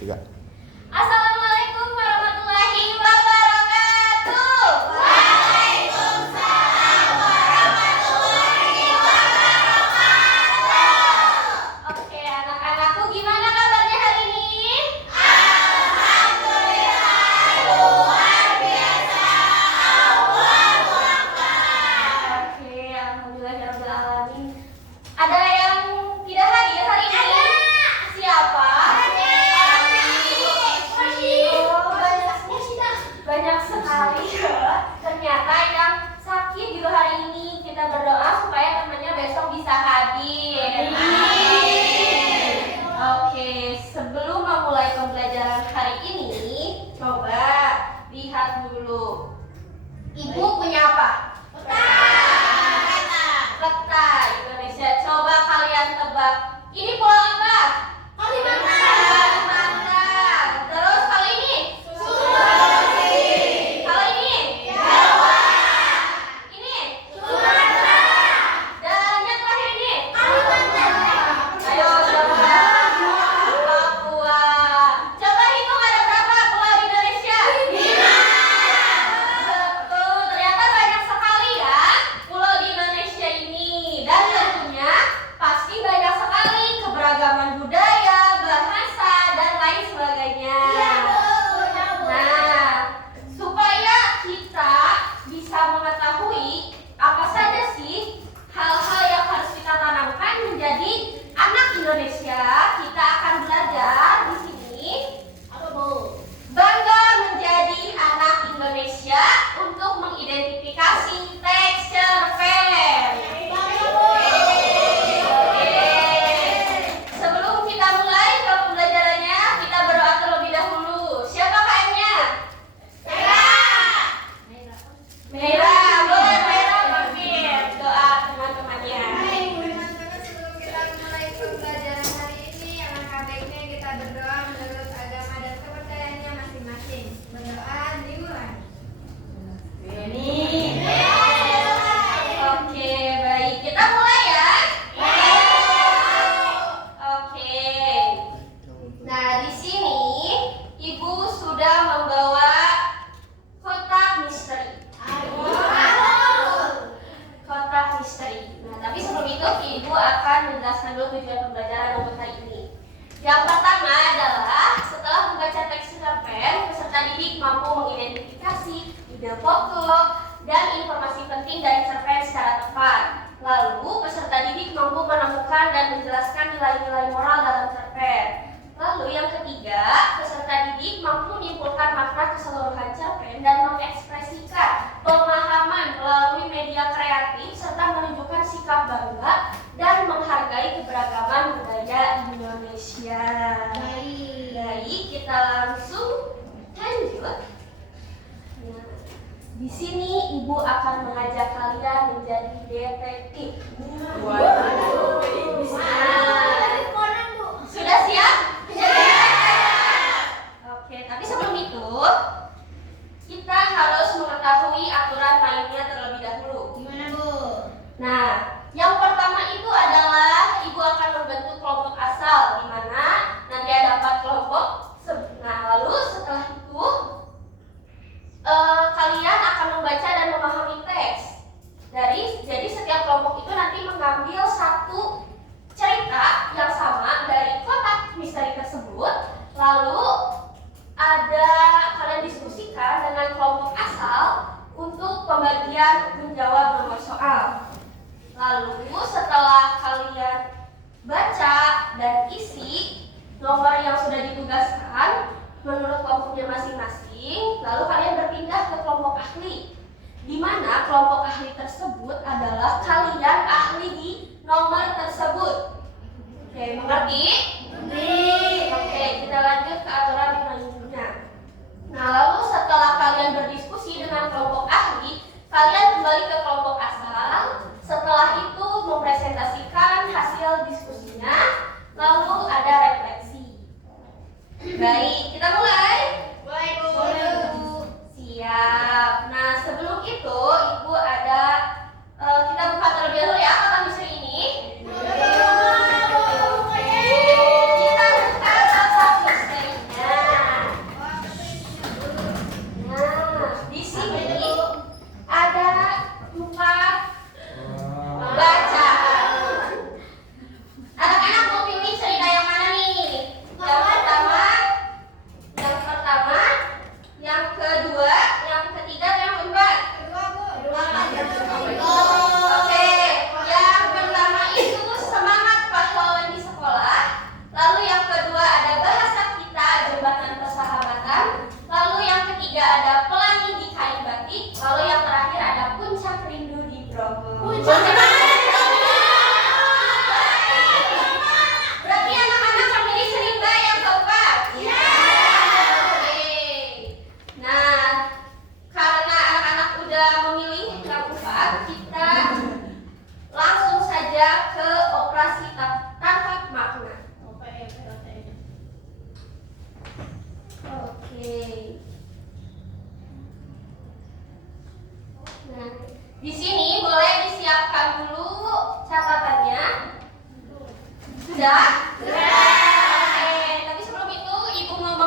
Tiga. Assalamualaikum warahmatullahi wabarakatuh. Waalaikumsalam warahmatullahi wabarakatuh. Oke, anak-anakku gimana kabarnya hari ini? Alhamdulillah, luar biasa. Allahu Akbar. Oke, alhamdulillahirabbil alamin. Ada yang tidak hadir hari ini? Siapa? Banyak sekali ya. Ternyata yang sakit juga hari ini. Kita berdoa supaya temannya besok bisa hadir. Oke, sebelum memulai pembelajaran hari ini, coba lihat dulu. Ibu punya apa? Peta Indonesia. Coba kalian tebak. Ini pulau apa? Kalimantan. Terus kalau ini? Sulawesi. Kalau ini? Jawa. Ini? Sumatera. Dan yang terakhir ini? Kalimantan. Ayo coba. Papua. Coba hitung ada berapa pulau di Indonesia? 5. Betul. Ternyata banyak sekali ya pulau di Indonesia ini. Dan tentunya pasti banyak sekali keberagaman budaya, bahasa, dan lain sebagainya. Nah, supaya kita bisa mengetahui apa saja sih hal-hal yang harus kita tanamkan menjadi anak Indonesia, kita akan belajar di sini bangga menjadi anak Indonesia untuk mengidentifikasi teks cerpen. Sebelum kita mulai ke pembelajarannya, kita berdoa terlebih dahulu. Siapa KM-nya? Merah, boleh Merah mampir. Doa teman-temannya. Sebelum kita mulai pembelajaran hari ini, alangkah baiknya kita berdoa menurut agama dan kepercayaannya masing-masing. Berdoa dimulai. Oke, baik. Kita mulai ya. Oke. Nah, di sini Ibu sudah membawa kotak misteri. Kotak misteri. Nah, tapi sebelum itu Ibu akan menjelaskan dulu tujuan pembelajaran untuk hari ini. Yang pertama adalah setelah membaca teks cerpen, peserta didik mampu mengidentifikasi ide pokok dan informasi penting dari cerpen secara tepat. Lalu, peserta didik mampu menemukan dan menjelaskan nilai-nilai moral dalam cerpen. Lalu, yang ketiga, peserta didik mampu menyimpulkan makna keseluruhan cerpen dan mengekspresikan pemahaman melalui media kreatif serta menunjukkan sikap bangga dan menghargai keberagaman budaya Indonesia. Baik, kita langsung lanjut. Nah, di sini Ibu akan mengajak kalian menjadi detektif. Sudah siap? Oke, tapi sebelum itu kita harus mengetahui aturan mainnya terlebih dahulu. Nah, yang pertama itu adalah Ibu akan membentuk kelompok asal, di mana nanti ada 4 kelompok. Nah, lalu setelah itu kalian akan membaca dan memahami teks. Jadi setiap kelompok itu nanti mengambil satu cerita yang sama dari kotak misteri tersebut. Lalu kalian diskusikan dengan kelompok asal untuk pembagian menjawab nomor soal. Lalu setelah kalian baca dan isi nomor yang sudah ditugaskan menurut kelompoknya masing-masing, lalu kalian berpindah ke kelompok ahli, di mana kelompok ahli tersebut adalah kalian ahli di nomor tersebut. Oke, mengerti? Oke, kita lanjut ke aturan selanjutnya. Nah, lalu setelah kalian berdiskusi dengan kelompok ahli, kalian kembali ke kelompok asal. Setelah itu mempresentasikan hasil diskusinya, lalu ada refleksi. Baik, kita mulai. Boleh, Bu. Siap. Nah, sebelum itu Ibu ada kita buka terlebih dahulu ya kotak misteri ini. Kita buka kotak misterinya.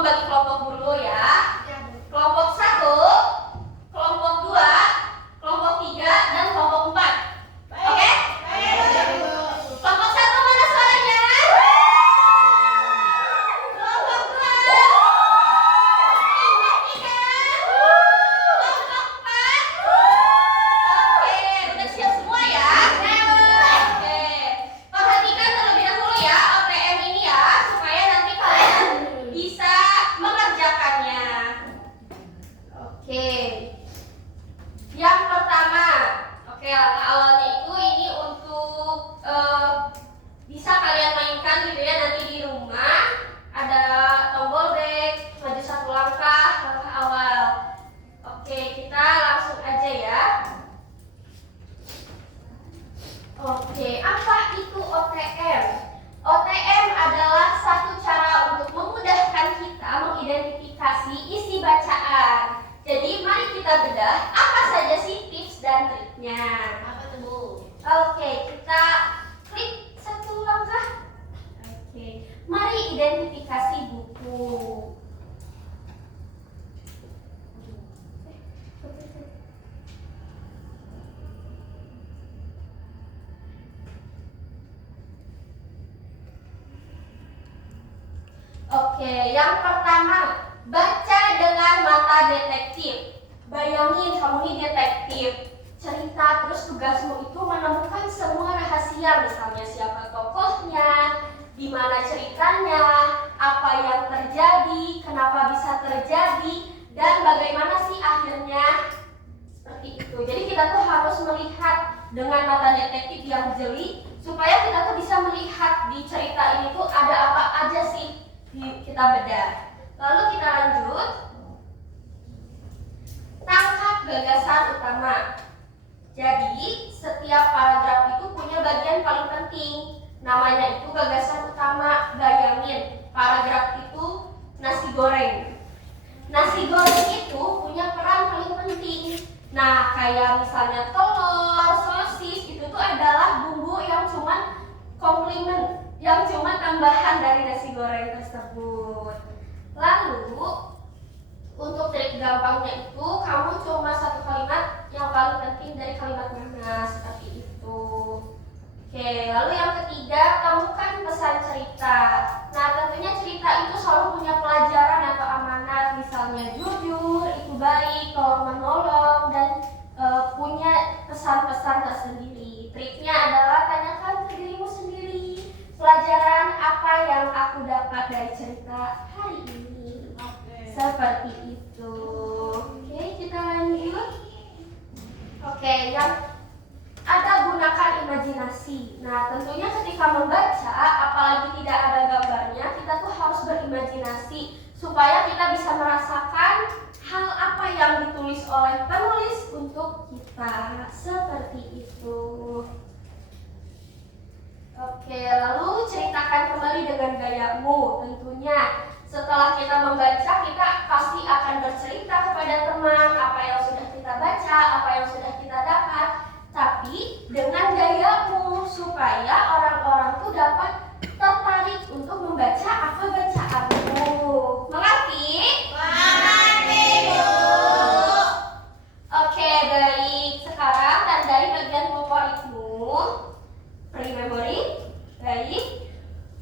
membagi kelompok dulu ya. Ya, Bu. Kelompok 1, kelompok 2, kelompok 3, dan kelompok 4. Oke? Kelompok 1 mana suaranya? Kelompok 2, kelompok 3, kelompok 4. Oke, udah siap semua ya? Oke. Perhatikan terlebih dahulu ya OTM ini ya, supaya nanti kalian bisa mengerjakannya. Oke. Yang pertama, oke, langkah awalnya itu ini untuk bisa kalian mainkan gitu ya nanti di rumah. Ada tombol break, maju 1 langkah, langkah awal. Oke, kita langsung aja ya. Oke, apa itu OTM? OTM adalah satu cara untuk memudahkan kita mengidentifikasi isi bacaan. Jadi mari kita bedah apa saja sih tips dan triknya. Apa tuh, Bu? Oke, kita klik 1 langkah. Oke, mari identifikasi buku. Oke, yang pertama, baca dengan mata detektif. Bayangin kamu nih detektif, cerita terus tugasmu itu menemukan semua rahasia, misalnya siapa tokohnya, di mana ceritanya, apa yang terjadi, kenapa bisa terjadi, dan bagaimana sih akhirnya. Seperti itu. Jadi kita tuh harus melihat dengan mata detektif yang jeli supaya kita tuh bisa melihat di cerita ini tuh ada apa aja sih. Kita bedah. Lalu kita lanjut. Tangkap gagasan utama. Jadi setiap paragraf itu punya bagian paling penting. Namanya itu gagasan utama. Bayangin paragraf itu nasi goreng. Nasi goreng itu punya peran paling penting. Nah, kayak misalnya telur, sosis, itu tuh adalah bumbu yang cuman komplement, yang cuma tambahan dari nasi goreng tersebut. Lalu untuk trik gampangnya itu kamu cuma 1 kalimat yang paling penting dari kalimat mana, seperti itu. Oke, lalu yang ketiga, temukan pesan cerita. Nah, tentunya cerita itu selalu punya pelajaran atau amanat, misalnya jujur, itu baik, tolong menolong, dan punya pesan-pesan tersendiri. Triknya adalah tanyakan ke dirimu sendiri, pelajaran apa yang aku dapat dari cerita hari ini. Seperti itu. Oke, kita lanjut. Oke, yang ada gunakan imajinasi. Nah, tentunya ketika membaca, apalagi tidak ada gambarnya, kita tuh harus berimajinasi supaya kita bisa merasakan hal apa yang ditulis oleh penulis untuk kita. Seperti itu. Oke, lalu ceritakan kembali dengan gayamu. Tentunya setelah kita membaca, kita pasti akan bercerita kepada teman apa yang sudah kita baca, apa yang sudah kita dapat, tapi dengan gayamu supaya orang-orang tuh dapat tertarik untuk membaca apa bacaanmu. Mengerti? Mengerti, Bu. Oke, baik. Sekarang tandai bagian favoritmu. Pre-memory. Baik.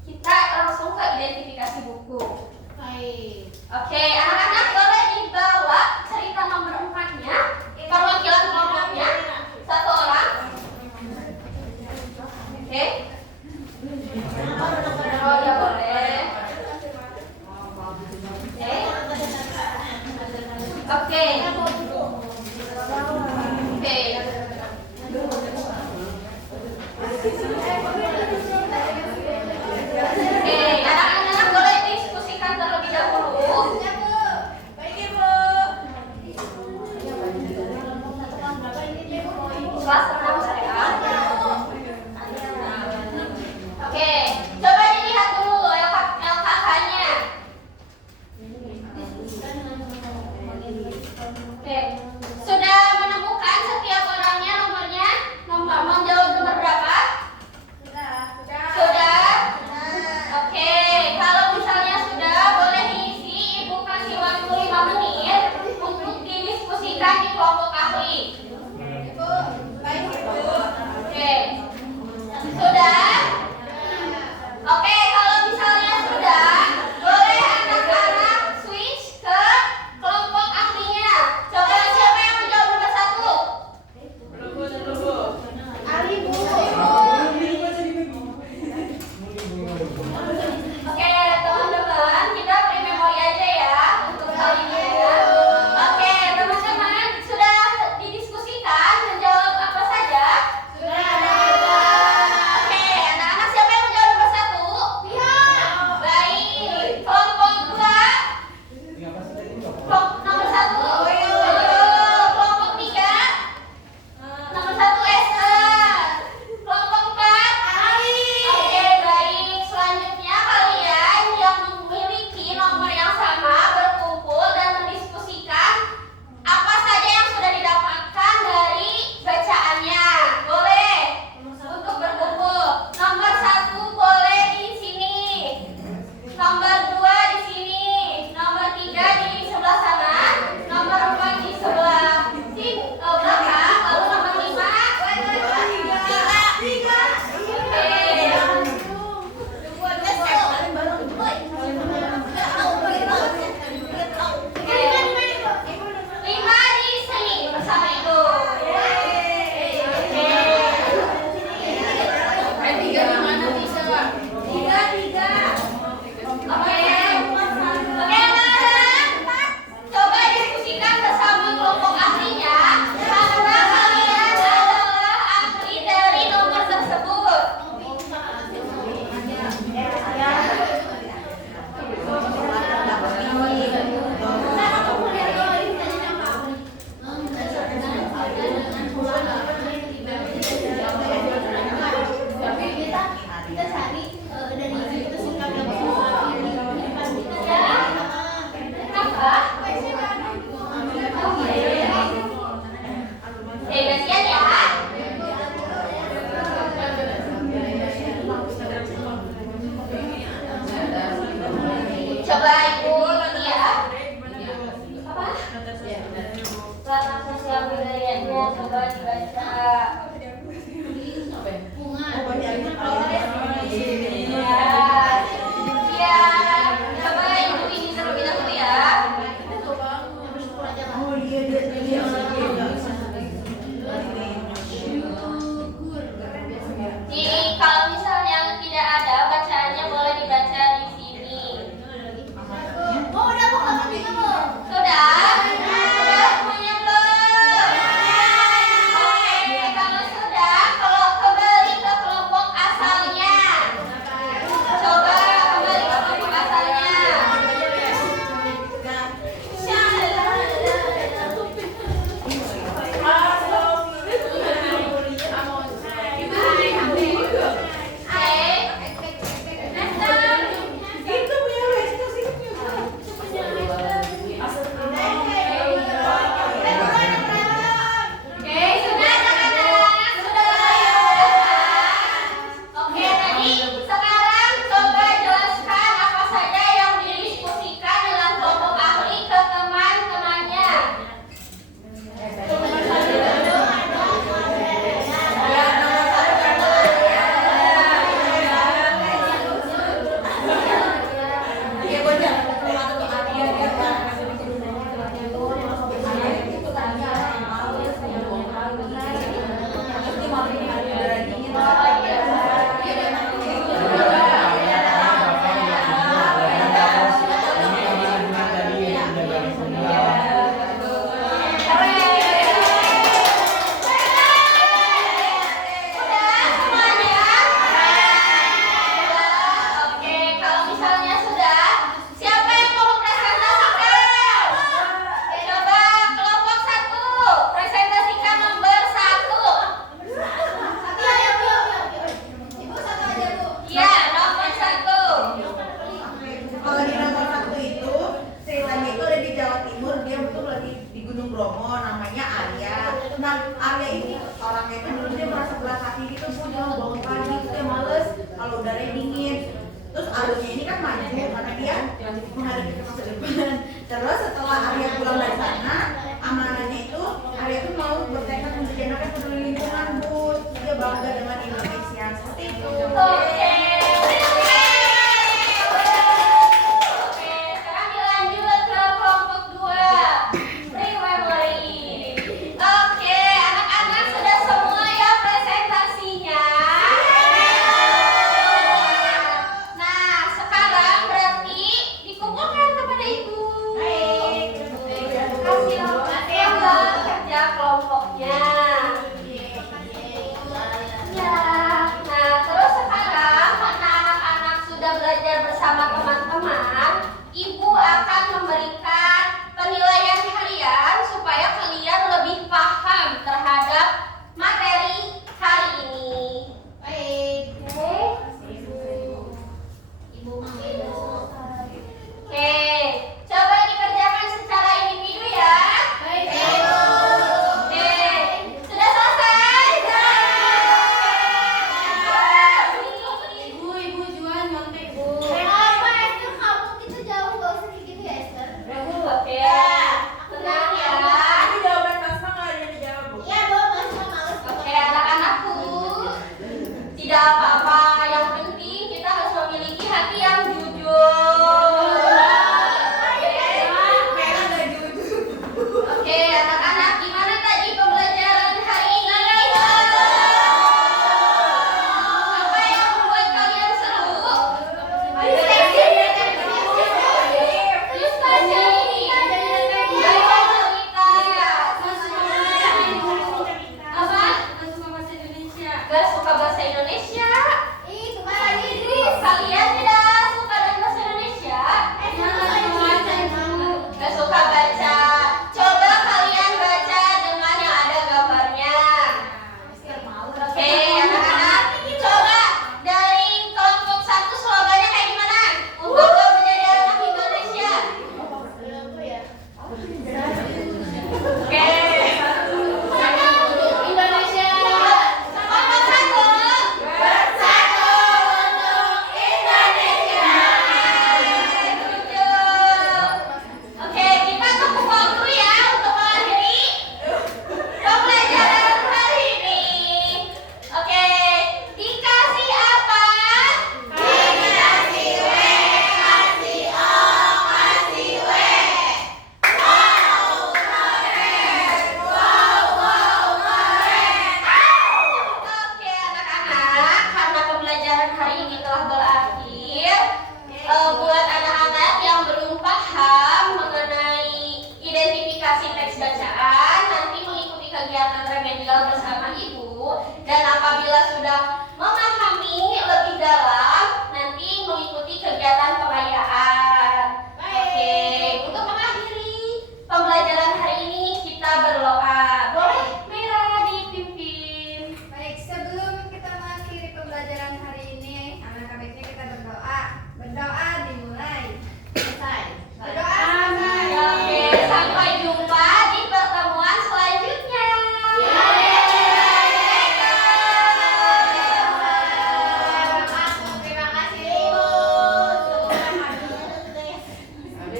Kita langsung ke identifikasi buku. Baik. Oke, anak-anak boleh dibawa cerita nomor 4-nya, perwakilan kelompoknya, 1 orang. Oke. Oh ya boleh. Oke. Oke. Oke, anak-anak boleh diskusikan terlebih dahulu. coba dibaca. Iya, coba ibu ini terlebih dahulu ya. Jadi kalau misalnya tidak ada bacaannya boleh dibaca di sini. Sudah? Sudah semuanya belum? Oke, kalau sudah, kalau kembali ke kelompok asalnya. Coba kembali ke kelompok asalnya. Oke, sudah anak-anak, sudah. Oke, tadi sekarang coba jelaskan apa saja yang didiskusikan dengan kelompok ahli ke teman-temannya. Sudah semuanya? Oke, kalau misalnya sudah, siapa yang mau mempresentasikan? Coba kelompok 1, presentasikan nomor 1. Ibu satu aja, Bu. Iya, nomor 1. Kalau di nomor 1 itu ceritanya itu ada di Jawa Timur, dia betul lagi di Gunung Bromo, namanya Arya. Nah, Arya ini orangnya itu dulu dia merasa berat hati gitu, Bu, dia mau bangun pagi, terus dia males kalau udaranya dingin. Terus Arya ini kan maju karena dia menghadapi ke masa depan. Terus setelah Arya pulang dari sana, amanahnya itu Arya itu mau bertekad menjadi peduli lingkungan, Bu. Dia bangga dengan Indonesia seperti itu. Oke. Oke, sekarang dilanjut ke kelompok 2. Pre-memory. Oke, anak-anak sudah semua ya presentasinya? Nah, sekarang berarti dikumpulkan kepada ibu. Hasil kerja kelompoknya.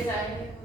desa ini.